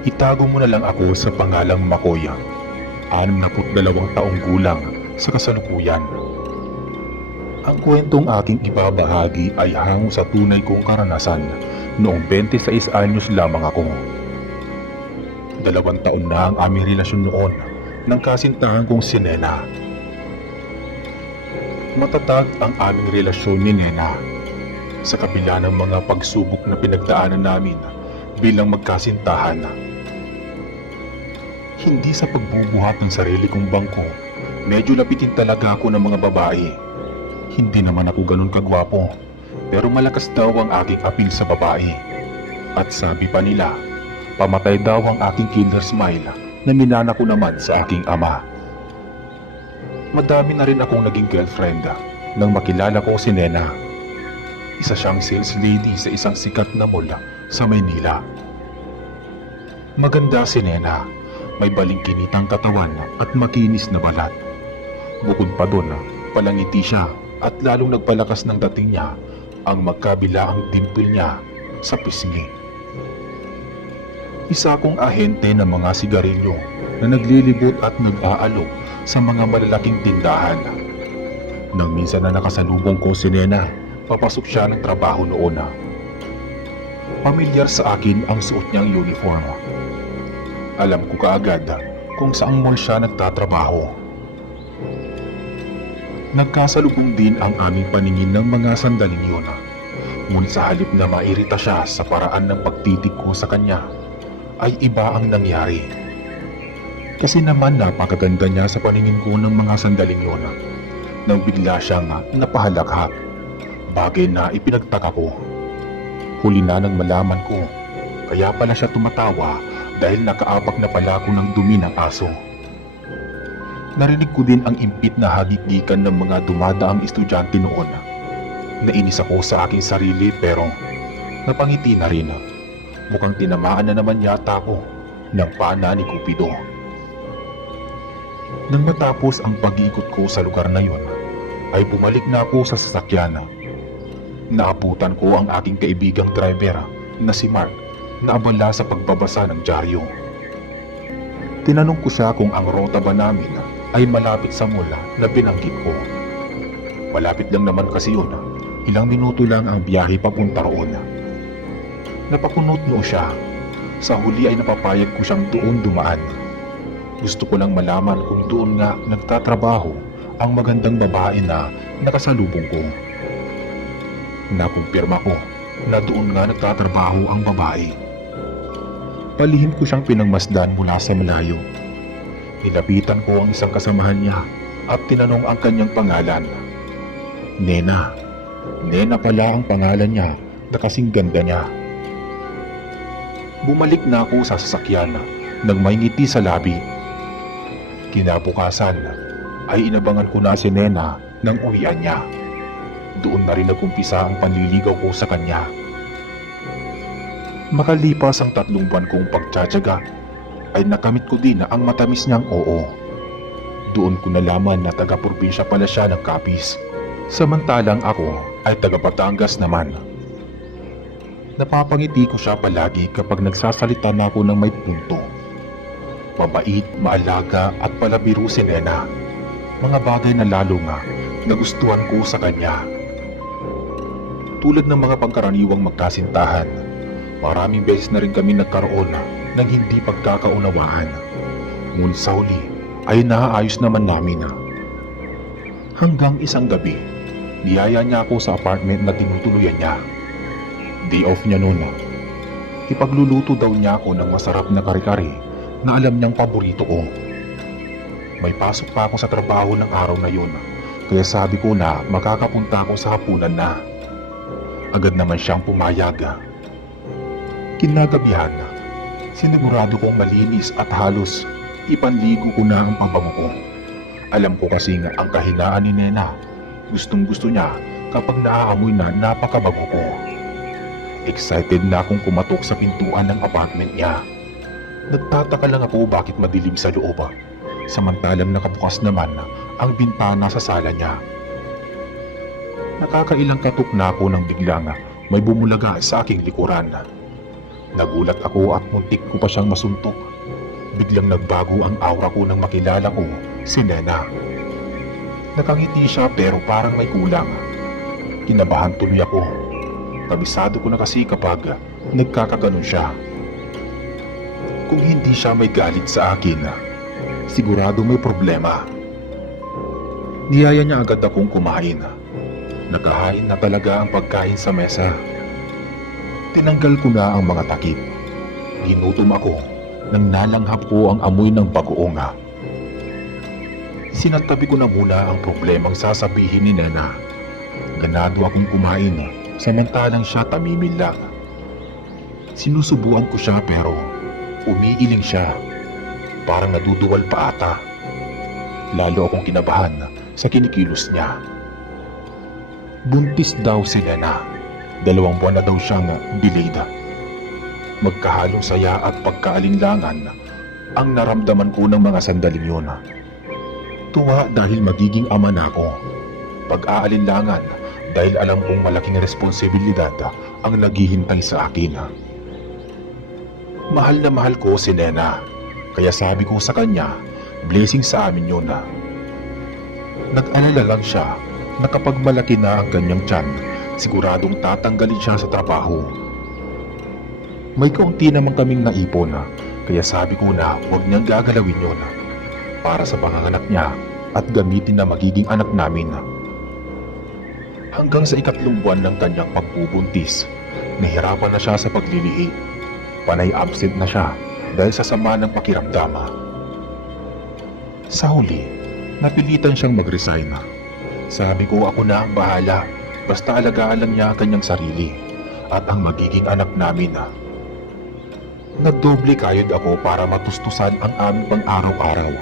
Itago mo na lang ako sa pangalang Makoy, 62 taong gulang sa kasalukuyan. Ang kwentong aking ibabahagi ay hango sa tunay kong karanasan noong 26 anyos lamang ako. 2 taon na ang aming relasyon noon ng kasintahan kong si Nena. Matatag ang aming relasyon ni Nena sa kabila ng mga pagsubok na pinagdaanan namin bilang magkasintahan. Hindi sa pagbubuhat ng sarili kong bangko, medyo lapitin talaga ako ng mga babae. Hindi naman ako ganun kagwapo, pero malakas daw ang aking apil sa babae. At sabi pa nila, pamatay daw ang aking killer smile na minana ko naman sa aking ama. Madami na rin akong naging girlfriend nang makilala ko si Nena. Isa siyang sales lady sa isang sikat na mall sa Maynila. Maganda si Nena, may balingkinitang katawan at makinis na balat. Bukod pa doon, palangiti siya at lalong nagpalakas ng dating niya ang magkabilaang dimple niya sa pisngi. Isa akong ahente ng mga sigarilyo na naglilibot at nag-aalok sa mga malalaking tindahan. Nang minsan na nakasalubong ko si Nena, papasok siya ng trabaho noon. Pamilyar sa akin ang suot niyang uniform. Alam ko kaagad kung saang mall siya nagtatrabaho. Nagkasalubong din ang aming paningin ng mga sandaling yun. Ngunit sa halip na mairita siya sa paraan ng pagtitig ko sa kanya, ay iba ang nangyari. Kasi naman napakaganda niya sa paningin ko ng mga sandaling yun, nang bigla siyang napahalakhak, bagay na ipinagtaka ko. Huli na nang malaman ko, kaya pala siya tumatawa dahil nakaapak na pala ako ng dumi ng aso. Narinig ko din ang impit na hagik-gikan ng mga dumadaang estudyante noon. Nainis ako sa aking sarili pero napangiti na rin. Mukhang tinamaan na naman yata ako ng pana ni Cupido. Nang matapos ang pag-ikot ko sa lugar na yon, ay bumalik na ako sa sasakyan. Naabutan ko ang aking kaibigang driver na si Mark na abala sa pagbabasa ng dyaryo. Tinanong ko siya kung ang rota ba namin ay malapit sa mall na binanggit ko. Malapit lang naman kasi yun, ilang minuto lang ang biyahe papunta roon. Napakunot noo siya. Sa huli ay napapayag ko siyang doon dumaan. Gusto ko lang malaman kung doon nga nagtatrabaho ang magandang babae na nakasalubong ko. Nakumpirma ko na doon nga nagtatrabaho ang babae. Palihim ko siyang pinangmasdan mula sa malayo. Nilapitan ko ang isang kasamahan niya at tinanong ang kanyang pangalan. Nena. Nena pala ang pangalan niya na kasing ganda niya. Bumalik na ako sa sasakyan nang may ngiti sa labi. Kinabukasan ay inabangan ko na si Nena nang uwian niya. Doon na rin nagumpisa ang panliligaw ko sa kanya. Makalipas ang 3 buwan kong pagtsatsaga, ay nakamit ko din ang matamis niyang oo. Doon ko nalaman na taga-probinsya pala siya ng Capiz, samantalang ako ay taga-Batangas naman. Napapangiti ko siya palagi kapag nagsasalita na ako ng may punto. Mabait, maalaga at palabiro si Nena. Mga bagay na lalo nga nagustuhan ko sa kanya. Tulad ng mga pangkaraniwang magkasintahan, maraming beses na rin kami nagkaroon ng hindi pagkakaunawaan. Ngunit sa huli ay naaayos naman namin. Hanggang isang gabi, niyaya niya ako sa apartment na tinutuluyan niya. Day off niya noon. Ipagluluto daw niya ako ng masarap na kare-kare na alam niyang paborito ko. May pasok pa ako sa trabaho ng araw na yun, kaya sabi ko na makakapunta ako sa hapunan na. Agad naman siyang pumayag. Kinagabihan, sinigurado kong malinis at halos ipanligo ko na ang pabango ko. Alam ko kasi nga ang kahinaan ni Nena. Gustong gusto niya kapag naaamoy na napakabago ko. Excited na akong kumatok sa pintuan ng apartment niya. Nagtataka lang ako bakit madilim sa loob, samantalang nakabukas naman ang bintana sa sala niya. Nakakailang katok na ako nang biglang may bumulaga sa aking likuran. Nagulat ako at muntik ko pa siyang masuntok. Biglang nagbago ang aura ko nang makilala ko si Nena. Nakangiti siya pero parang may kulang. Kinabahan tuloy ako. Kabisado ko na kasi kapag nagkakaganon siya. Kung hindi siya may galit sa akin, sigurado may problema. Niyaya niya agad akong kumain. Nakahain na talaga ang pagkain sa mesa. Tinanggal ko na ang mga takip. Ginutom ako nang nalanghap ko ang amoy ng bagoong. Sinatabi ko na muna ang problemang sasabihin ni Nena. Ganado akong kumain samantalang siya tamimil lang. Sinusubuan ko siya pero umiiling siya. Parang naduduwal pa ata. Lalo akong kinabahan sa kinikilos niya. Buntis daw si Nena. 2 buwan na daw siyang delayed. Magkahalong saya at pagkaalinlangan ang naramdaman ko ng mga sandaling yun. Tuwa dahil magiging ama na ako. Pag-aalinlangan dahil alam kong malaking responsibilidad ang naghihintay sa akin. Mahal na mahal ko si Nena, kaya sabi ko sa kanya, blessing sa amin yun. Nag-alala lang siya na kapag malaki na ang kanyang tiyan, siguradong tatanggalin siya sa trabaho. May kaunti naman kaming naipon, kaya sabi ko na huwag niyang gagalawin yun para sa panganganak niya at gamitin na magiging anak namin. Hanggang sa 3 buwan ng kanyang pagbubuntis, nahirapan na siya sa paglilihi. Panay absent na siya dahil sa sama ng pakiramdam. Sa huli, napilitan siyang mag-resign. Sabi ko ako na ang bahala, basta alagaan lang niya ang kanyang sarili at ang magiging anak namin. Nagdoble kayod ako para matustusan ang aming pang-araw-araw.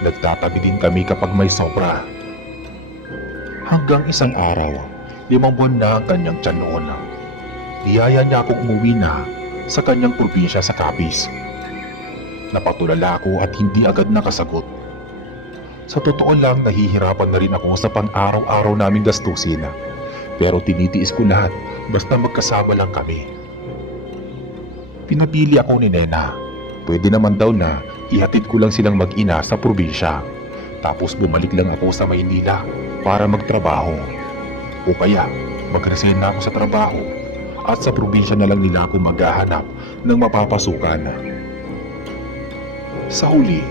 Nagtatabi din kami kapag may sobra. Hanggang isang araw, 5 buwan na ang kanyang tiyan noon. Niyaya niya akong umuwi na sa kanyang probinsya sa Capiz. Napatulala ako at hindi agad nakasagot. Sa totoo lang, nahihirapan na rin ako sa pang-araw-araw naming gastusin. Pero tinitiis ko lahat basta magkasama lang kami. Pinapili ako ni Nena. Pwede naman daw na ihatid ko lang silang mag-ina sa probinsya. Tapos bumalik lang ako sa Maynila para magtrabaho. O kaya mag-resign na ako sa trabaho at sa probinsya na lang nila ako maghahanap ng mapapasukan. Sa huli,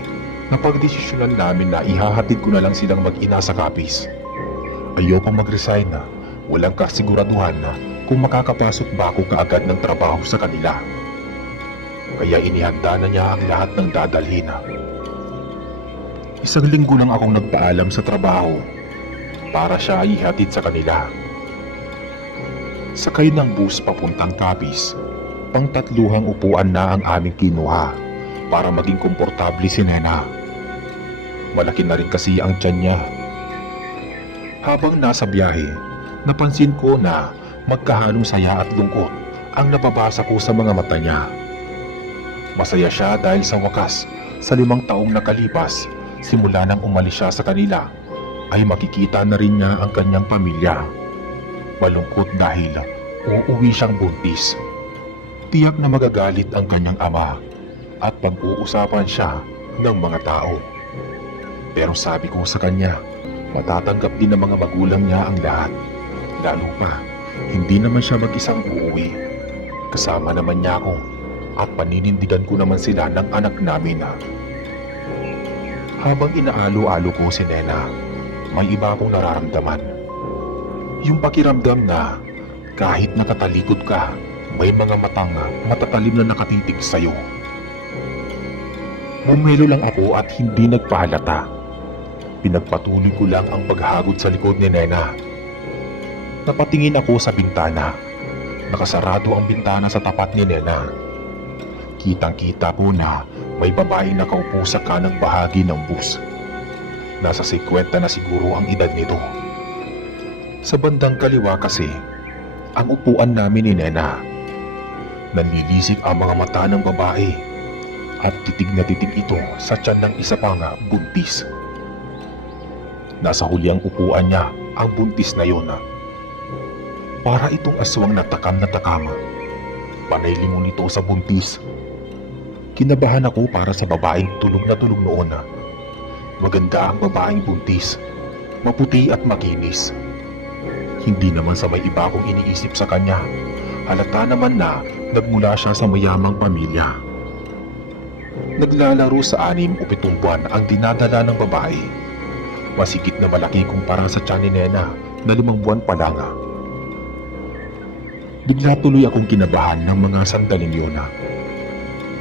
napagdesisyonan namin na ihahatid ko na lang silang mag-ina sa Capiz. Ayoko mag-resign na, walang kasiguraduhan na kung makakapasok ba ako kaagad ng trabaho sa kanila. Kaya inihanda na niya ang lahat ng dadalhin. 1 linggo lang akong nagpaalam sa trabaho para siya ihatid sa kanila. Sakay ng bus papuntang Capiz, pang-3 upuan na ang aming kinuha para maging komportable si Nena. Malaki na rin kasi ang tiyan niya. Habang nasa biyahe, napansin ko na magkahalong saya at lungkot ang nababasa ko sa mga mata niya. Masaya siya dahil sa wakas, sa 5 taong nakalipas, simula nang umalis siya sa kanila, ay makikita na rin niya ang kanyang pamilya. Malungkot dahil uuwi siyang buntis. Tiyak na magagalit ang kanyang ama at pag-uusapan siya ng mga tao. Pero sabi ko sa kanya, matatanggap din ng mga magulang niya ang lahat. Lalo pa, hindi naman siya mag-isang uuwi. Kasama naman niya ako at paninindigan ko naman sila ng anak namin. Habang inaalo-alo ko si Nena, may iba akong nararamdaman. Yung pakiramdam na kahit nakatalikod ka, may mga matang matatalim na nakatitig sa'yo. Bumelo lang ako at hindi nagpahalata. Pinagpatuloy ko lang ang paghagod sa likod ni Nena. Napatingin ako sa bintana. Nakasarado ang bintana sa tapat ni Nena. Kitang-kita ko na may babaeng nakaupo sa kanang bahagi ng bus. Nasa 50 na siguro ang edad nito. Sa bandang kaliwa kasi, ang upuan namin ni Nena. Nanlilisik ang mga mata ng babae at titig na titig ito sa tiyan ng isa pang buntis. Nasa huli ang upuan niya ang buntis na yun. Para itong aswang natakam na takam. panay lingon nito sa buntis. Kinabahan ako para sa babaeng tulog na tulog noon. Maganda ang babaeng buntis, maputi at makinis. Hindi naman sa may iba akong iniisip sa kanya. Halata naman na nagmula siya sa mayamang pamilya. Naglalaro sa 6 o 7 buwan ang dinadala ng babae. Masigit na malaki kumpara sa tiyan ni Nena na 5 buwan pa lang. Bigla tuloy akong kinabahan ng mga sandaling yun.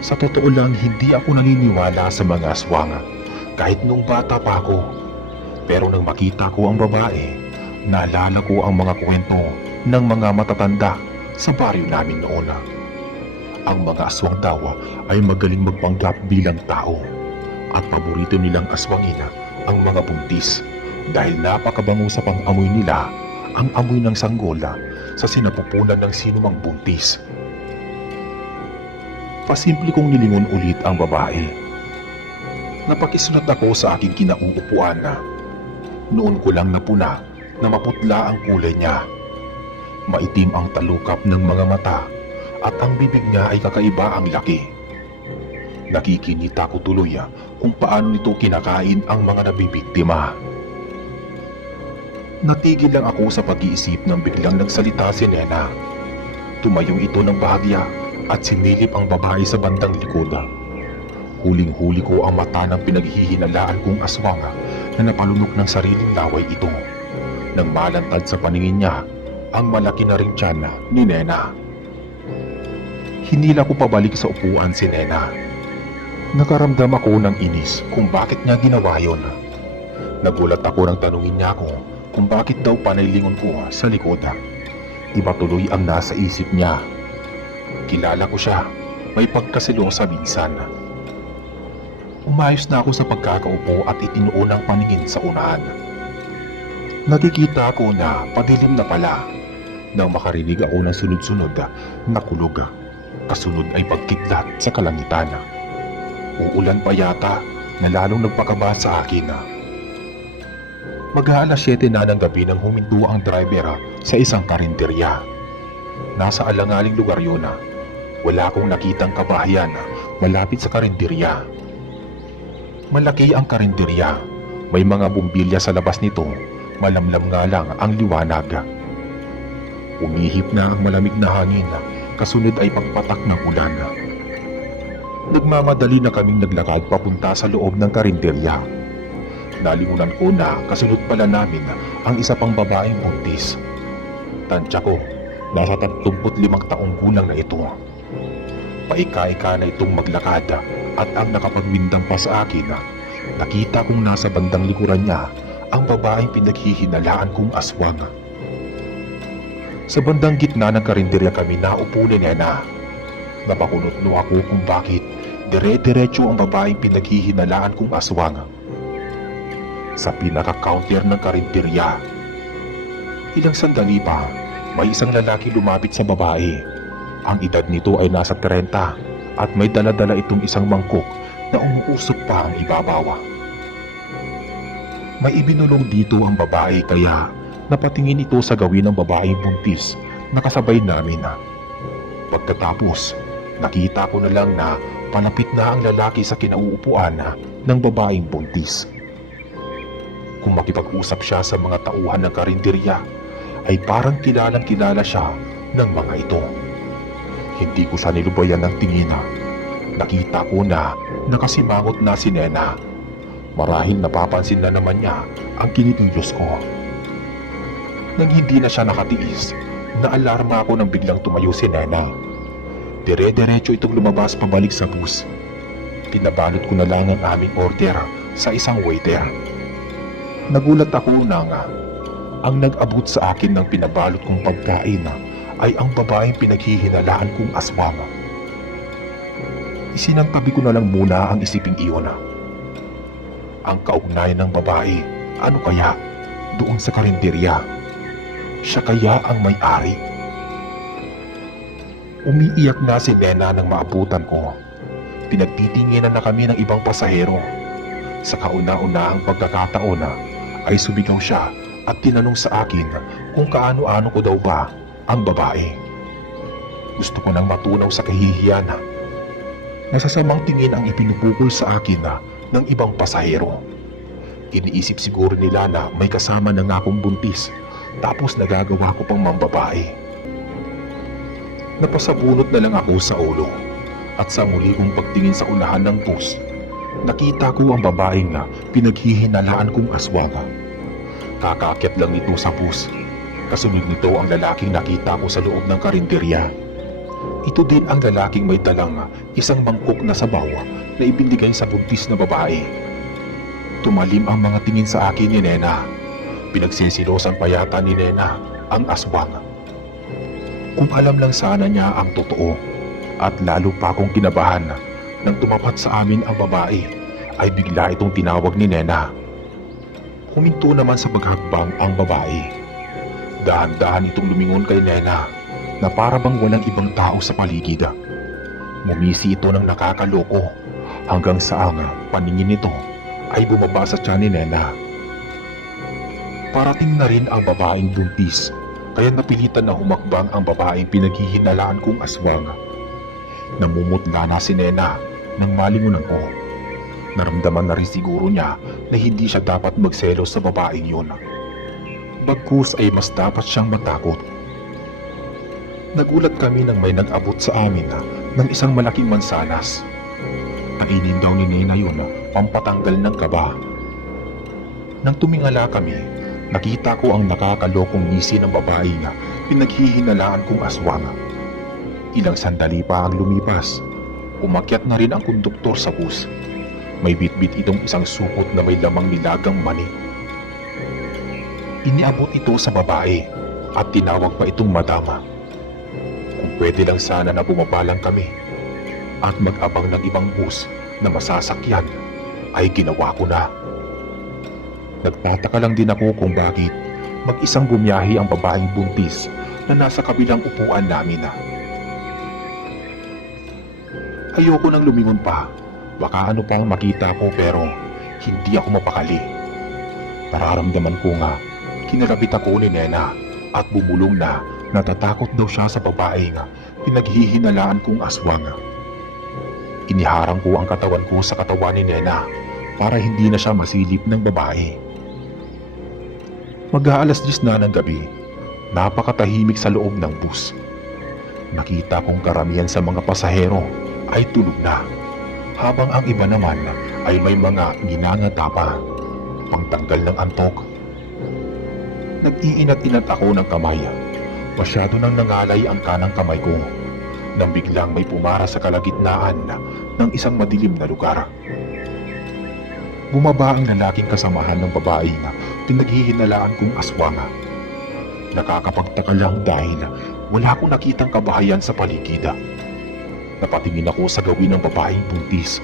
Sa totoo lang, hindi ako naniniwala sa mga aswang kahit nung bata pa ako. Pero nang makita ko ang babae, naalala ko ang mga kwento ng mga matatanda sa baryo namin noon. Ang mga aswang daw ay magaling magpanggap bilang tao at paborito nilang aswangin ang mga buntis dahil napakabango sa pang-amoy nila ang amoy ng sanggola sa sinapupunan ng sinumang buntis. Pasimple kong nilingon ulit ang babae. Napakisunat ako sa aking kinauupuan. Noon ko lang napuna na maputla ang kulay niya. Maitim ang talukap ng mga mata at ang bibig niya ay kakaiba ang laki. Nakikinita ko tuloy kung paano nito kinakain ang mga nabibiktima. Natigil lang ako sa pag-iisip nang biglang nagsalita si Nena. Tumayong ito ng bahagya at sinilip ang babae sa bandang likod. Huling-huli ko ang mata ng pinaghihinalaan kong aswang na napalunok ng sariling laway ito. Nang malantad sa paningin niya ang malaki na ring tiyan ni Nena. Hinila ko pabalik sa upuan si Nena. Nakaramdam ako ng inis kung bakit niya ginawa yon. Nagulat ako nang tanungin niya ako kung bakit daw panay lingon ko sa likod. Iba tuloy ang nasa isip niya. Kilala ko siya, may pagkasilosa minsan. Umayos na ako sa pagkakaupo at itinuon ang paningin sa unahan. Nakikita ko na padilim na pala nang makarinig ako ng sunod-sunod na kulog. Kasunod ay pagkidlat sa kalangitan. Uulan pa yata na lalong nagpakaba sa akin. Mag-aalas 7 na ng gabi nang huminto ang driver sa isang karinderya. Nasa alangaling lugar yun. Wala akong nakitang kabahayan malapit sa karinderya. Malaki ang karinderya. May mga bumbilya sa labas nito. Malamlam nga lang ang liwanag. Umihip na ang malamig na hangin. Kasunod ay pagpatak ng ulan. Nagmamadali na kaming naglakad papunta sa loob ng karinderya. Nalimunan ko na kasunod pala namin ang isa pang babaeng buntis. Tansya ko, nasa 35 taong gulang na ito. Paika-ika na itong maglakad at ang nakapagwindang pa sa akin, nakita kong nasa bandang likuran niya ang babaeng pinaghihinalaan kong aswang. Sa bandang gitna ng karinderya kami naupo ni Nena. Napakunotlo ako kung bakit dire-diretso ang babaeng pinaghihinalaan kong aswang. Sa pinaka-counter ng karinderya. Ilang sandali pa, may isang lalaki lumapit sa babae. Ang edad nito ay nasa 30 at may dala-dala itong isang mangkok na umuusok pa ang ibabaw. May ibinulong dito ang babae kaya napatingin ito sa gawin ng babaeng buntis na kasabay namin. Pagkatapos, nakita ko na lang na palapit na ang lalaki sa kinauupuan ng babaeng buntis. Kung makipag-usap siya sa mga tauhan ng karinderya, ay parang kilalang-kilala siya ng mga ito. Hindi ko siya nilubayan ng tingin. Nakita ko na nakasimangot na si Nena. Marahil napapansin na naman niya ang kinikilos ko. Nang hindi na siya nakatiis, naalarma ako nang biglang tumayo si Nena. Dire-diretso itong lumabas pabalik sa bus. Pinabalot ko na lang ang aming order sa isang waiter. Nagulat ako nang ang nag-abot sa akin ng pinabalot kong pagkain ay ang babaeng pinaghihinalaan kong aswang. Isinantabi ko na lang muna ang isiping iyon. Ang kaugnayan ng babae, ano kaya doon sa karinderya? Siya kaya ang may-ari? Umiiyak na si Nena nang maabutan ko. Pinagtitinginan na kami ng ibang pasahero. Sa kauna-unahang pagkakataon ay sumigaw siya at tinanong sa akin kung kaano-ano ko daw ba ang babae. Gusto ko nang matunaw sa kahihiyan. Masasamang tingin ang ipinupukol sa akin ng ibang pasahero. Iniisip siguro nila na may kasama na nga akong buntis, tapos nagagawa ko pang mambabae. Napasabunot na lang ako sa ulo, at sa muli kong pagtingin sa unahan ng bus, nakita ko ang babaeng pinaghihinalaan kong aswang. Kakaakyat lang nito sa bus. Kasunod nito ang lalaking nakita ko sa loob ng karinderya. Ito din ang lalaking may dalang isang mangkok na sabaw na ibinigay sa buntis na babae. Tumalim ang mga tingin sa akin ni Nena. Pinagsisilosan pa yata ni Nena ang aswang. Kung alam lang sana niya ang totoo, at lalo pa akong kinabahan nang tumapat sa amin ang babae, ay bigla itong tinawag ni Nena. Huminto naman sa paghakbang ang babae. Dahan-dahan itong lumingon kay Nena na para bang walang ibang tao sa paligid. Mumisi ito ng nakakaloko hanggang sa ang paningin nito ay bumaba sa tiyan ni Nena. Parating na rin ang babaeng buntis, kaya napilitan na humakbang ang babaeng pinaghihinalaan kong aswang. Namumutla na si Nena nang malingunan ko. Naramdaman na rin siguro niya na hindi siya dapat magselos sa babaeng yun. Bagkus ay mas dapat siyang matakot. Nagulat kami nang may nag-abot sa amin ng isang malaking mansanas. Kainin daw ni Nena yun pampatanggal ng kaba. Nang tumingala kami, nakita ko ang nakakalokong ngisi ng babae na pinaghihinalaan kong aswang. Ilang sandali pa ang lumipas. Umakyat na rin ang konduktor sa bus. May bitbit itong isang supot na may lamang nilagang mani. Iniabot ito sa babae at tinawag pa itong madama. Kung pwede lang sana na bumaba lang kami at mag-abang ng ibang bus na masasakyan, ay ginawa ko na. Nagtataka lang din ako kung bakit mag-isang bumiyahe ang babaeng buntis na nasa kabilang upuan namin. Ayoko nang lumingon pa. Baka ano pang makita ko, pero hindi ako mapakali. Nararamdaman ko nga, kinalapit ako ni Nena at bumulong na natatakot daw siya sa babae nga pinaghihinalaan kong aswang. Iniharang ko ang katawan ko sa katawan ni Nena para hindi na siya masilip ng babae. Mag-aalas 10 na ng gabi, napakatahimik sa loob ng bus. Nakita kong karamihan sa mga pasahero ay tulog na, habang ang iba naman ay may mga ginangata pa, pangtanggal ng antok. Nag-iinat-inat ako ng kamay. Masyado nang nangalay ang kanang kamay ko nang biglang may pumara sa kalagitnaan ng isang madilim na lugar. Bumaba ang lalaking kasamahan ng babae na pinaghihinalaan kong aswang. Nakakapagtaka lang dahil wala akong nakitang kabahayan sa paligid. Napatingin ako sa gawin ng babaeng buntis.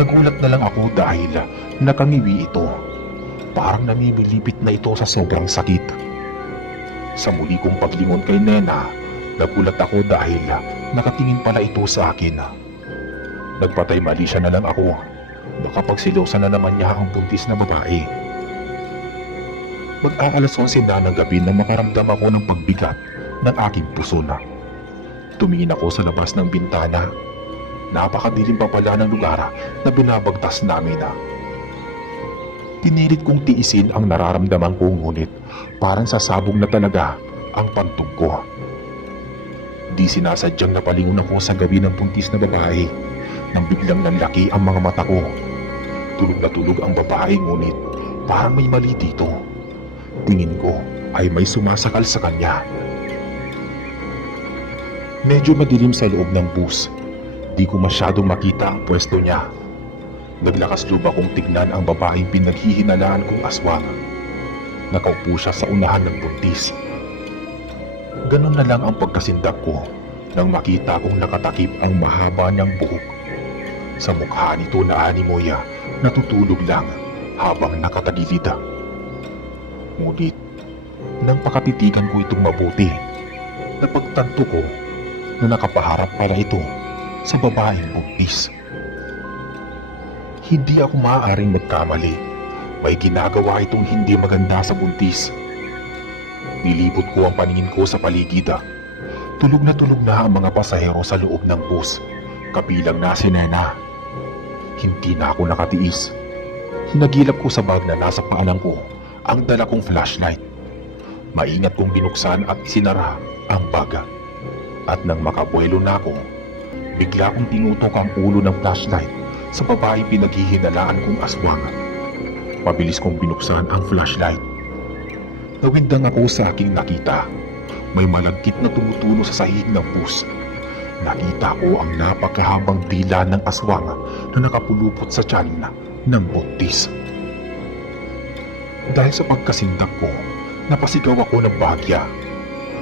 Nagulat na lang ako dahil nakangiwi ito. Parang namimilipit na ito sa sobrang sakit. Sa muli kong paglingon kay Nena, nagulat ako dahil nakatingin pala ito sa akin. Nagpatay mali siya na lang ako. Baka pagsilosan na naman niya ang buntis na babae. Mag-aalas 11 na ng gabi nang makaramdam ako ng pagbigat ng aking puso na. Tumingin ako sa labas ng bintana. Napakadilim pa pala ng lugar na binabagtas namin. Pinilit kong tiisin ang nararamdaman ko, ngunit parang sasabog na talaga ang pantog ko. Di sinasadyang napalingon ako sa gabi ng buntis na babae nang biglang nanlaki ang mga mata ko. Tulog na tulog ang babae, ngunit parang may mali dito. Tingin ko ay may sumasakal sa kanya. Medyo madilim sa loob ng bus. Di ko masyadong makita ang pwesto niya. Naglakas loob akong tignan ang babaeng pinaghihinalaan kong aswang. Nakaupo siya sa unahan ng buntis. Ganon na lang ang pagkasindak ko nang makita kong nakatakip ang mahaba niyang buhok. Sa mukha nito na animoy natutulog lang habang nakatagilid. Ngunit nang pakatitigan ko itong mabuti, napagtanto ko na nakapaharap pala ito sa babaeng buntis. Hindi ako maaaring magkamali. May ginagawa itong hindi maganda sa buntis. Nilibot ko ang paningin ko sa paligid. tulog na ang mga pasahero sa loob ng bus, kabilang na si Nena. Hindi na ako nakatiis. Hinagilap ko sa bag na nasa paanan ko ang dala kong flashlight. Maingat kong binuksan at isinara ang bag. At nang makabuelo na ako, bigla kong tinutok ang ulo ng flashlight sa babaeng pinaghihinalaan kong aswang. Mabilis kong binuksan ang flashlight. Nawindang ako sa aking nakita. May malagkit na tumutulo sa sahig ng bus. Nakita ko ang napakahabang dila ng aswang na nakapulupot sa tiyan ng buntis. Dahil sa pagkasindak ko, napasigaw ako ng bahagya.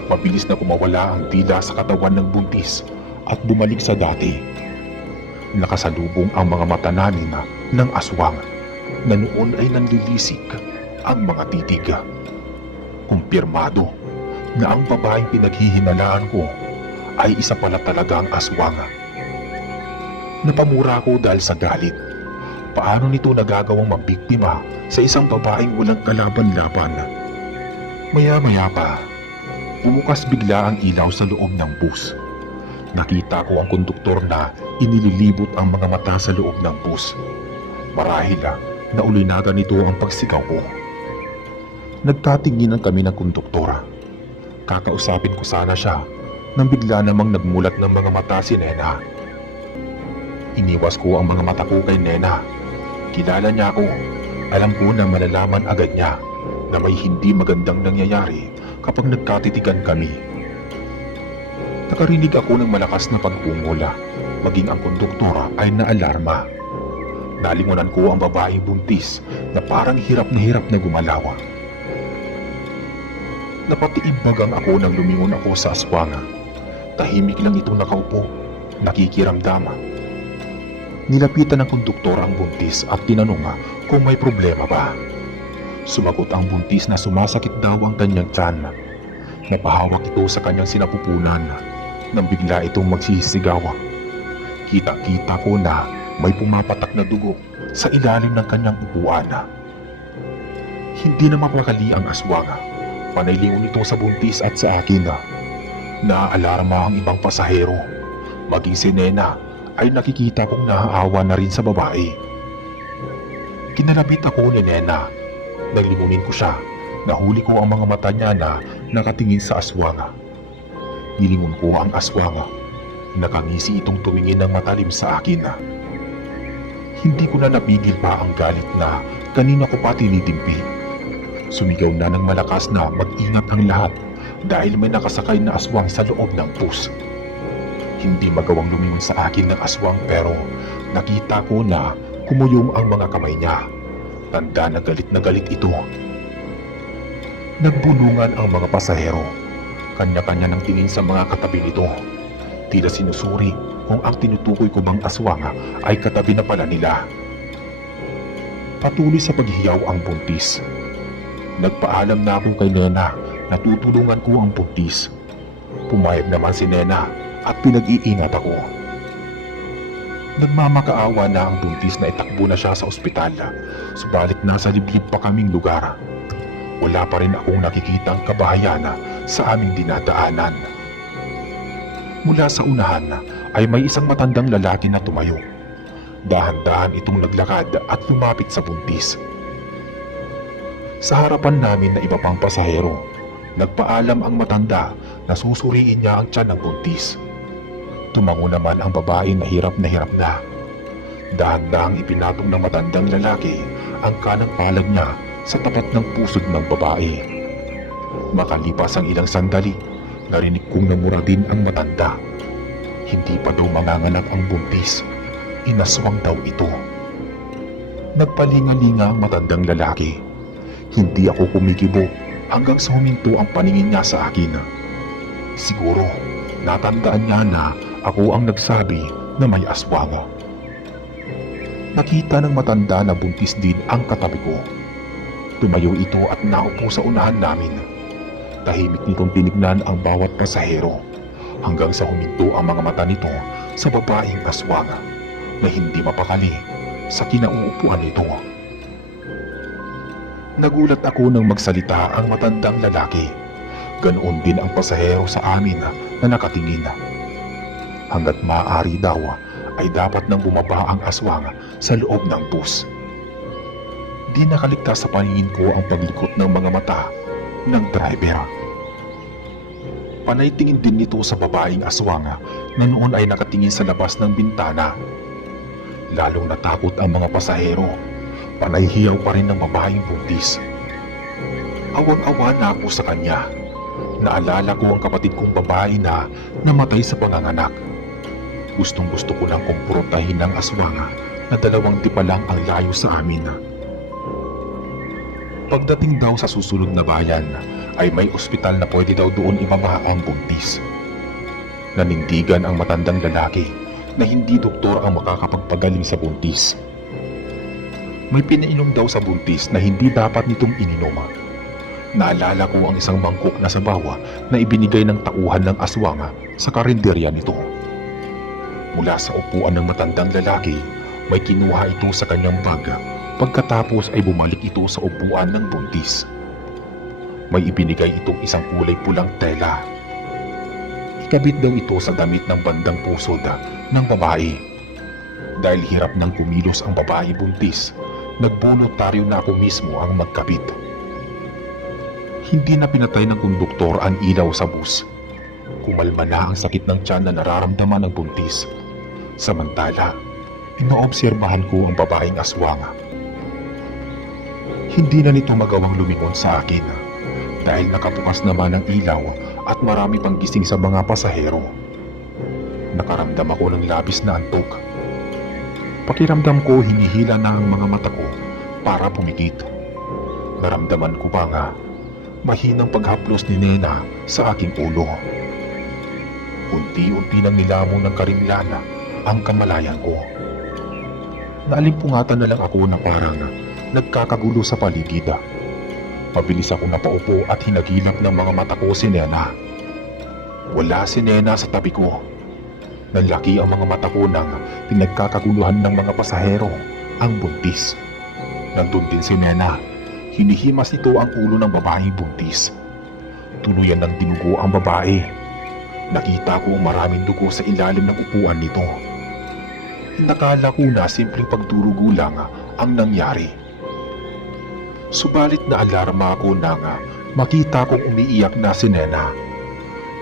Mabilis na kumawala ang dila sa katawan ng buntis at bumalik sa dati. Nakasalubong ang mga mata namin ng aswang na noon ay nanlilisik ang mga titig. Kumpirmado na ang babaeng pinaghihinalaan ko ay isa pala talagang aswang. Napamura ako dahil sa galit. Paano nito nagagawang mabiktima sa isang babaeng walang kalaban-laban? Maya-maya pa, bumukas bigla ang ilaw sa loob ng bus. Nakita ko ang konduktor na inililibot ang mga mata sa loob ng bus. Marahil na ulinagan nito ang pagsigaw ko. Nagtatinginan kami ng konduktora. Kakausapin ko sana siya nang bigla namang nagmulat ng mga mata si Nena. Iniwas ko ang mga mata ko kay Nena. Kilala niya ako. Alam ko na malalaman agad niya na may hindi magandang nangyayari kapag nagkatitigan kami. Nakarinig ako ng malakas na pagpungula. Maging ang konduktora ay naalarma. Nalingunan ko ang babaeng buntis na parang hirap na gumalaw. Napatiimbagang ako nang lumingon ako sa aswang. Tahimik lang ito nakaupo, nakikiramdam. Nilapitan ng konduktor ang buntis at tinanong kung may problema ba. Sumagot ang buntis na sumasakit daw ang kanyang tiyan. Napahawak ito sa kanyang sinapupunan nang bigla itong magsisigaw. Kita-kita ko na may pumapatak na dugo sa ilalim ng kanyang upuan. Hindi na mapakali ang aswang. Panay lingon ito sa buntis at sa akin. Naaalarma ang ibang pasahero. Maging si Nena ay nakikita kong naaawa na rin sa babae. Kinalapit ako ni Nena. Naglimunin ko siya. Nahuli ko ang mga mata niya na nakatingin sa aswang. Nilingon ko ang aswang. Nakangisi itong tumingin ng matalim sa akin. Hindi ko na napigil pa ang galit na kanina ko pa tinitimpi. Sumigaw na ng malakas na mag-ingat ang lahat dahil may nakasakay na aswang sa loob ng bus. Hindi magawang lumingon sa akin ng aswang pero nakita ko na kumuyong ang mga kamay niya. Tanda na galit ito. Nagbulungan ang mga pasahero. Kanya-kanya ng tingin sa mga katabi nito. Tila sinusuri kung ang tinutukoy ko bang aswang ay katabi na pala nila. Patuloy sa paghiyaw ang buntis. Nagpaalam na ako kay Nena na tutulungan ko ang buntis. Pumayag naman si Nena at pinag-iingat ako. Nagmamakaawa na ang buntis na itakbo na siya sa ospital, subalit nasa liblib pa kaming lugar. Wala pa rin akong nakikitang kabahayan sa aming dinadaanan. Mula sa unahan ay may isang matandang lalaki na tumayo. Dahan-dahan itong naglakad at lumapit sa buntis. Sa harapan namin na iba pang pasahero, nagpaalam ang matanda na susuriin niya ang tiyan ng buntis. Tumango naman ang babae na hirap na. Dahan-dahang ipinatong ng matandang lalaki ang kanang palad niya sa tapat ng pusod ng babae. Makalipas ang ilang sandali, narinig kong namura din ang matanda. Hindi pa daw manganganak ang buntis. Inaswang daw ito. Nagpalinga-linga ang matandang lalaki. Hindi ako kumikibo hanggang sa huminto ang paningin niya sa akin. Siguro, natandaan niya na ako ang nagsabi na may aswang. Nakita ng matanda na buntis din ang katabi ko. Tumayo ito at naupo sa unahan namin. Tahimik nitong tinignan ang bawat pasahero hanggang sa huminto ang mga mata nito sa babaeng aswang na hindi mapakali sa kinauupuan nito. Nagulat ako nang magsalita ang matandang lalaki. Ganoon din ang pasahero sa amin na nakatingin. Hanggat maaari daw ay dapat nang bumaba ang aswang sa loob ng bus. Di nakaligtas sa paningin ko ang paglikot ng mga mata ng driver. Panay tingin din nito sa babaeng aswang na noon ay nakatingin sa labas ng bintana. Lalong natakot ang mga pasahero. Panay hiyaw pa rin ng babaeng buntis. Awang-awa na ako sa kanya. Naalala ko ang kapatid kong babae na namatay sa panganganak. Gustong-gusto ko nang kumprontahin ng aswang na 2 tipa lang ang layo sa amin. Pagdating daw sa susunod na bayan ay may ospital na pwede daw doon ibaba ang buntis. Nanindigan ang matandang lalaki na hindi doktor ang makakapagpagaling sa buntis. May pinainom daw sa buntis na hindi dapat nitong ininom. Naalala ko ang isang mangkok na sabaw na ibinigay ng tauhan ng aswang sa karinderya nito. Mula sa upuan ng matandang lalaki, may kinuha ito sa kanyang bag. Pagkatapos ay bumalik ito sa upuan ng buntis. May ibinigay itong isang kulay pulang tela. Ikabit daw ito sa damit ng bandang pusod ng babae. Dahil hirap nang kumilos ang babae buntis, nagboluntaryo na ako mismo ang magkabit. Hindi na pinatay ng konduktor ang ilaw sa bus. Kumalma na ang sakit ng tiyan na nararamdaman ng buntis. Samantala, inoobserbahan ko ang babaeng aswang. Hindi na nito magawang lumingon sa akin dahil nakabukas naman ang ilaw at marami pang gising sa mga pasahero. Nakaramdam ako ng labis na antok. Pakiramdam ko hinihila na ang mga mata ko para pumikit. Naramdaman ko pa nga mahinang paghaplos ni Nena sa aking ulo. Unti-unti nang nilamon ng karimlan ang kamalayan ko. Naalimpungatan na lang ako na parang nagkakagulo sa paligid. Mabilis ako napaupo at hinagilap ng mga mata ko si Nena. Wala si Nena sa tabi ko. Nanlaki ang mga mata ko nang pinagkakaguluhan ng mga pasahero ang buntis. Nandun din si Nena. Hinihimas nito ang ulo ng babaeng buntis. Tuluyan ng dinugo ang babae. Nakita ko maraming dugo sa ilalim ng upuan nito. Nakala ko na simpleng pagdurugo lang ang nangyari. Subalit na alarma ako nang makita kong umiiyak na si Nena.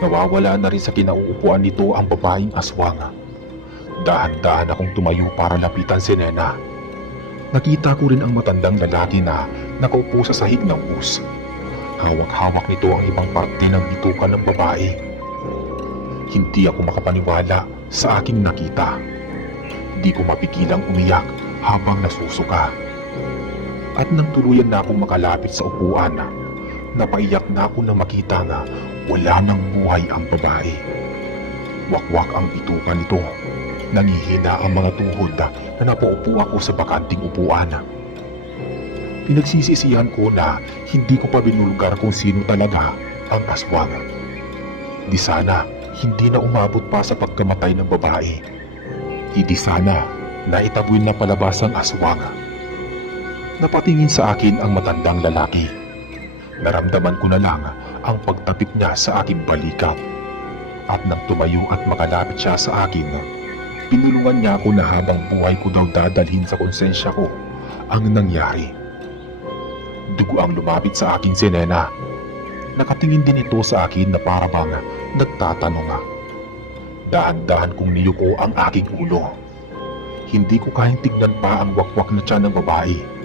Nawawala na rin sa kinauupuan nito ang babaeng aswang. Dahan-dahan akong tumayo para lapitan si Nena. Nakita ko rin ang matandang lalaki na nakaupo sa sahig ng bus. Hawak-hawak nito ang ibang parte ng bituka ng babae. Hindi ako makapaniwala sa aking nakita. Di ko mapigilang umiyak habang nasusuka. At nang tuluyan na akong makalapit sa upuan, napaiyak na ako na makita na wala nang buhay ang babae. Wakwak ang bituka nito. Nangihina ang mga tuhod na napaupo ako sa bakanting upuan. Pinagsisisihan ko na hindi ko pa binulgar kung sino talaga ang aswang. Di sana hindi na umabot pa sa pagkamatay ng babae. Hindi sana naitabuin na palabas ang aswang. Napatingin sa akin ang matandang lalaki. Naramdaman ko na lang ang pagtapik niya sa aking balikat. At nang tumayo at makalapit siya sa akin, pinulungan niya ako na habang buhay ko daw dadalhin sa konsensya ko ang nangyari. Dugo ang lumapit sa akin si Nena. Nakatingin din ito sa akin na para bang nagtatanong. Dahan-dahan kong niyuko ang aking ulo. Hindi ko kayang tignan pa ang wakwak na tiyan ng babae.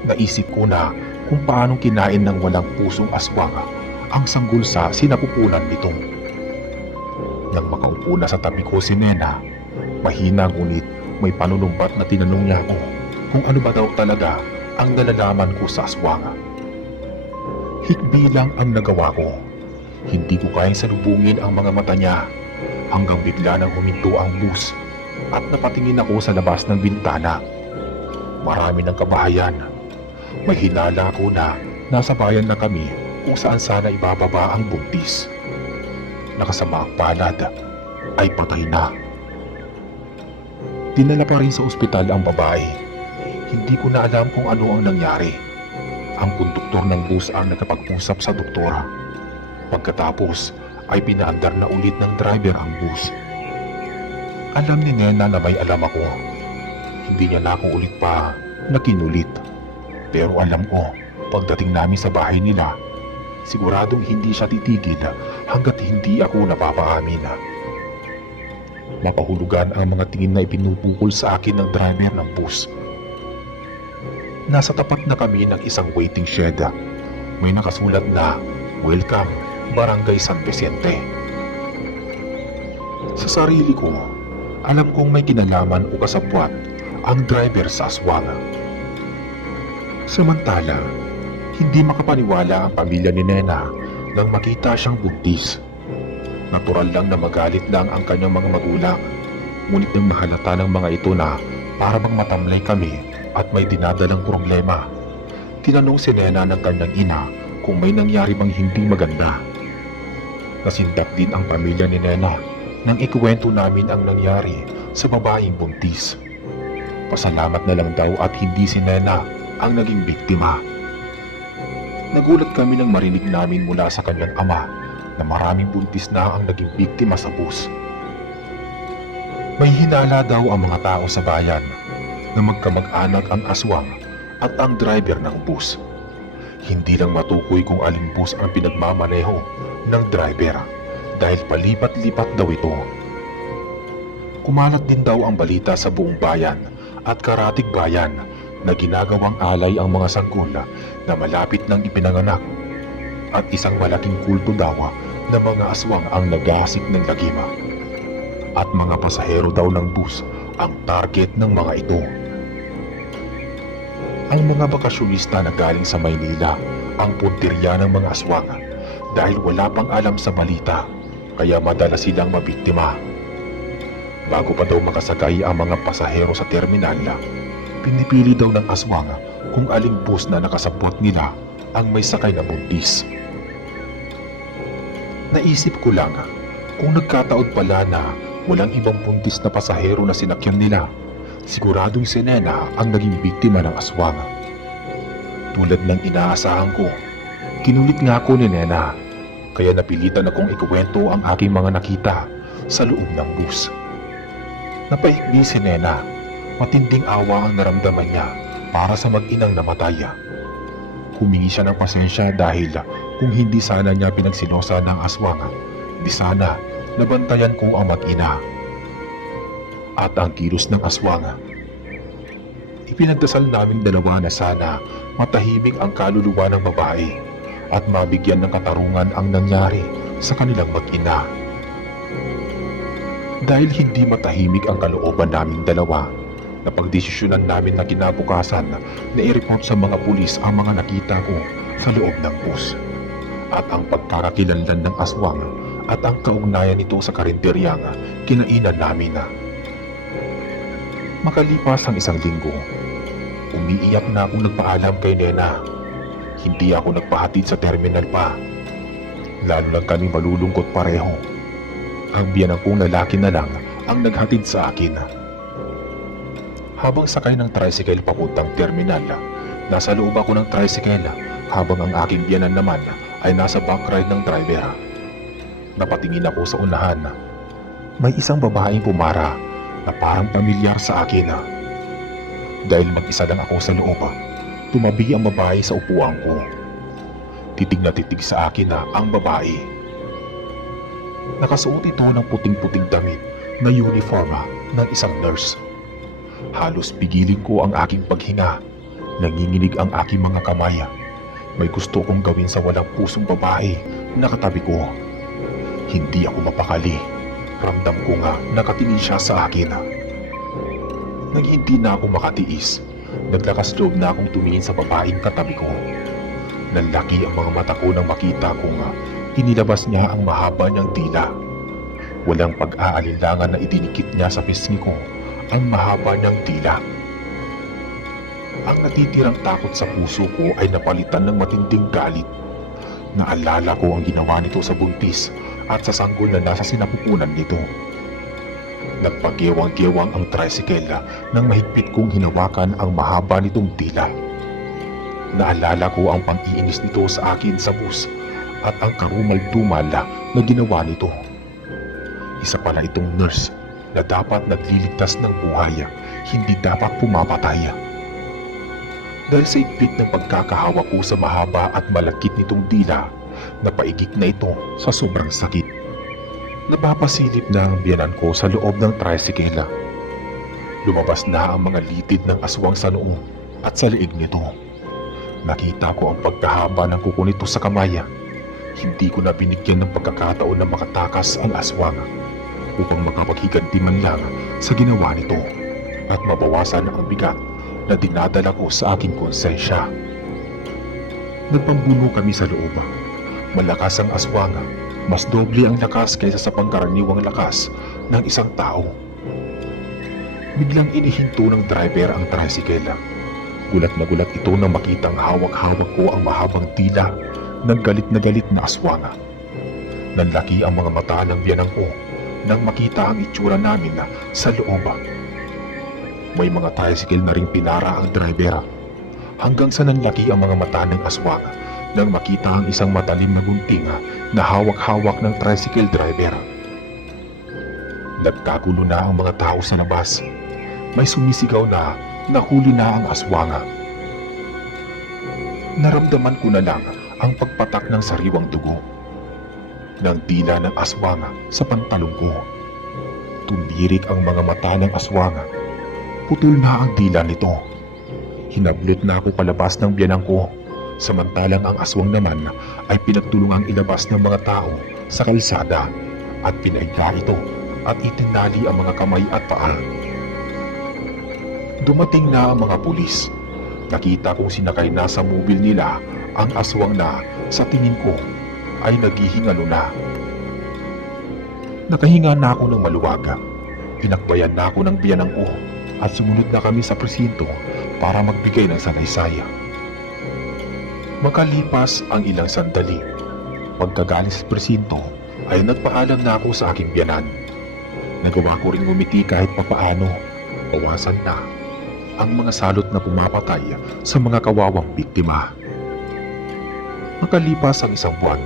Naisip ko na kung paanong kinain ng walang pusong aswang ang sanggol sa sinapupunan nito. Nang makaupo na sa tabi ko si Nena, mahina ngunit may panunumbat na tinanong niya ako kung ano ba daw talaga ang nalalaman ko sa aswang. Hikbi lang ang nagawa ko. Hindi ko kayang salubungin ang mga mata niya hanggang bigla nang huminto ang bus at napatingin ako sa labas ng bintana. Marami ng kabahayan. May hinala ko na nasa bayan na kami kung saan sana ibababa ang buntis. Nakasama ang palad ay patay na. Dinala pa rin sa ospital ang babae. Hindi ko na alam kung ano ang nangyari. Ang konduktor ng bus ang nakapag-usap sa doktora. Pagkatapos ay pinaandar na ulit ng driver ang bus. Alam ni Nena na may alam ako. Hindi niya na ako ulit pa nakinulit. Pero alam ko, pagdating namin sa bahay nila, siguradong hindi siya titigil hanggat hindi ako napapaamin. Mapahulugan ang mga tingin na ipinupukol sa akin ng driver ng bus. Nasa tapat na kami ng isang waiting shed. May nakasulat na, "Welcome, Barangay San Vicente." Sa sarili ko, alam kong may kinalaman o kasabwat ang driver sa aswang. Samantala, hindi makapaniwala ang pamilya ni Nena nang makita siyang buntis. Natural lang na magalit lang ang kanyang mga magulang, ngunit nang mahalata ng mga ito na para bang matamlay kami at may dinadalang problema, tinanong si Nena ng kanyang ina kung may nangyari bang hindi maganda. Nasindak din ang pamilya ni Nena nang ikuwento namin ang nangyari sa babaeng buntis. Pasalamat na lang daw at hindi si Nena ang naging biktima. Nagulat kami nang marinig namin mula sa kanyang ama na maraming buntis na ang naging biktima sa bus. May hinala daw ang mga tao sa bayan na magkamag-anak ang aswang at ang driver ng bus. Hindi lang matukoy kung aling bus ang pinagmamaneho ng driver dahil palipat-lipat daw ito. Kumalat din daw ang balita sa buong bayan at karatig bayan na ginagawang alay ang mga sanggol na malapit nang ipinanganak at isang malaking kulto daw na mga aswang ang nagasik ng lagima. At mga pasahero daw ng bus ang target ng mga ito. Ang mga bakasyonista na galing sa Maynila ang puntirya ng mga aswang dahil wala pang alam sa balita, kaya madalas silang mabiktima. Bago pa daw makasakay ang mga pasahero sa terminal, pinipili daw ng aswang kung aling bus na nakasabot nila ang may sakay na buntis. Naisip ko lang, kung nagkataon pala na walang ibang buntis na pasahero na sinakyan nila, siguradong si Nena ang naging biktima ng aswang. Tulad ng inaasahan ko, kinulit nga ako ni Nena, kaya napilitan akong ikuwento ang aking mga nakita sa loob ng bus. Napaikbi si Nena, matinding awa ang naramdaman niya para sa mag-inang namatay. Humingi siya ng pasensya dahil kung hindi sana niya pinagsilosa ng aswang, di sana nabantayan ko ang mag-ina. At ang kilos ng aswang. Ipinagdasal naming dalawa na sana matahimik ang kaluluwa ng babae at mabigyan ng katarungan ang nangyari sa kanilang mag-ina. Dahil hindi matahimik ang kalooban naming dalawa, napagdesisyonan namin na kinabukasan na i-report sa mga pulis ang mga nakita ko sa loob ng bus at ang pagkakakilanlan ng aswang at ang kaugnayan nito sa karinderyang kinainan namin. Makalipas ang isang linggo, umiiyak na akong nagpaalam kay Nena. Hindi ako nagpahatid sa terminal pa. Lalo lang kami malulungkot pareho. Ang biyanang kong lalaki na lang ang naghatid sa akin. Habang sakay ng tricycle papuntang terminal, nasa loob ako ng tricycle habang ang aking biyanan naman ay nasa backride ng driver. Napatingin ako sa unahan. May isang babaeng pumara na parang pamilyar sa akin. Dahil mag-isa lang ako sa loob, tumabi ang babae sa upuan ko. Titig na titig sa akin ang babae. Nakasuot ito ng puting-puting damit na uniform ng isang nurse. Halos pigilin ko ang aking paghinga. Nanginginig ang aking mga kamay. May gusto kong gawin sa walang pusong babae na katabi ko. Hindi ako mapakali. Ramdam ko nga nakatingin siya sa akin. Nang hindi na ako makatiis, naglakas loob na akong tumingin sa babaeng katabi ko. Nanlaki ang mga mata ko nang makita ko nga inilabas niya ang mahaba niyang dila. Walang pag-aalinlangan na idinikit niya sa pisngi ko ang mahaba niyang dila. Ang natitirang takot sa puso ko ay napalitan ng matinding galit. Naalala ko ang ginawa nito sa buntis at sa sanggol na nasa sinapupunan nito. Nagpagewang-gewang ang tricycle nang mahigpit kong hinawakan ang mahaba nitong dila. Naalala ko ang pang-iinis nito sa akin sa bus at ang karumal-dumal na ginawa nito. Isa pala itong nurse na dapat nagliligtas ng buhay, hindi dapat pumapatay. Dahil sa higpit ng pagkakahawa ko sa mahaba at malagkit nitong dila, napaigik na ito sa sobrang sakit. Napapasilip na ang biyanan ko sa loob ng tricycle. Lumabas na ang mga litid ng aswang sa noo at sa liig nito. Nakita ko ang pagkahaba ng kuko nito sa kamay. Hindi ko na binigyan ng pagkakataon na makatakas ang aswang upang makapaghiganti man lang sa ginawa nito at mabawasan ang bigat na dinadala ko sa aking konsensya. Nagpambuno kami sa loob. Malakas ang aswang, mas doble ang lakas kaysa sa pangkaraniwang lakas ng isang tao. Biglang inihinto ng driver ang tricycle. Gulat na gulat ito nang makitang hawak-hawak ko ang mahabang tila ng galit na aswang. Nanlaki ang mga mata ng biyanang ko nang makita ang itsura namin sa loob. May mga tricycle na ring pinara ang driver hanggang sa nanlaki ang mga mata ng aswang nang makita ang isang matalim na gunting na hawak-hawak ng tricycle driver. Nagkagulo na ang mga tao sa labas. May sumisigaw na nahuli na ang aswang. Naramdaman ko na lang ang pagpatak ng sariwang dugo ng dila ng aswang sa pantalong ko. Tumirik ang mga mata ng aswang. Putol na ang dila nito. Hinablot na ako palabas ng biyanang ko, samantalang ang aswang naman ay pinagtulungang ilabas ng mga tao sa kalsada at pinahiga ito at itinali ang mga kamay at paa. Dumating na ang mga pulis. Nakita kong sinakay na sa mobil nila ang aswang na sa tingin ko ay naghihingalo na. Nakahinga na ako ng maluwag. Inakbayan na ako ng biyanang ko at sumunod na kami sa presinto para magbigay ng salaysay. Makalipas ang ilang sandali, pagkagaling sa presinto ay nagpaalam na ako sa aking biyanan. Nagawa ko ring umiti kahit papaano. Bawasan na ang mga salot na pumapatay sa mga kawawang biktima. Makalipas ang isang buwan,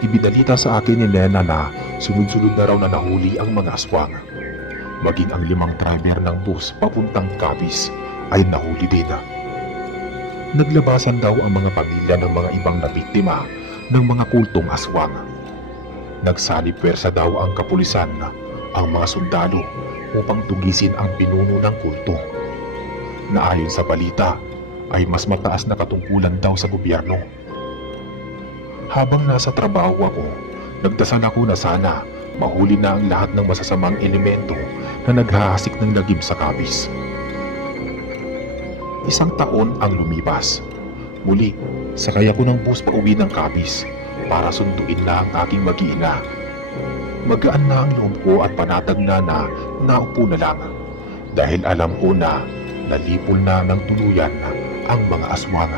ibinalita sa akin ni Lena na sunod-sunod na raw na nahuli ang mga aswang. Maging ang 5 driver ng bus papuntang Capiz ay nahuli din. Naglabasan daw ang mga pamilya ng mga ibang nabiktima ng mga kultong aswang. Nagsalipwersa daw ang kapulisan, ang mga sundalo upang tugisin ang pinuno ng kulto, na ayon sa balita ay mas mataas na katungkulan daw sa gobyerno. Habang nasa trabaho ako, nagdasal ako na sana mahuli na ang lahat ng masasamang elemento na naghahasik ng lagim sa Capiz. 1 taon ang lumipas. Muli, sakay ako ng bus pauwi ng Capiz para sunduin na ang aking mag-iina. Magaan na ang loob ko at panatag na naupo na lang dahil alam ko na nalipol na ng tuluyan ang mga aswang.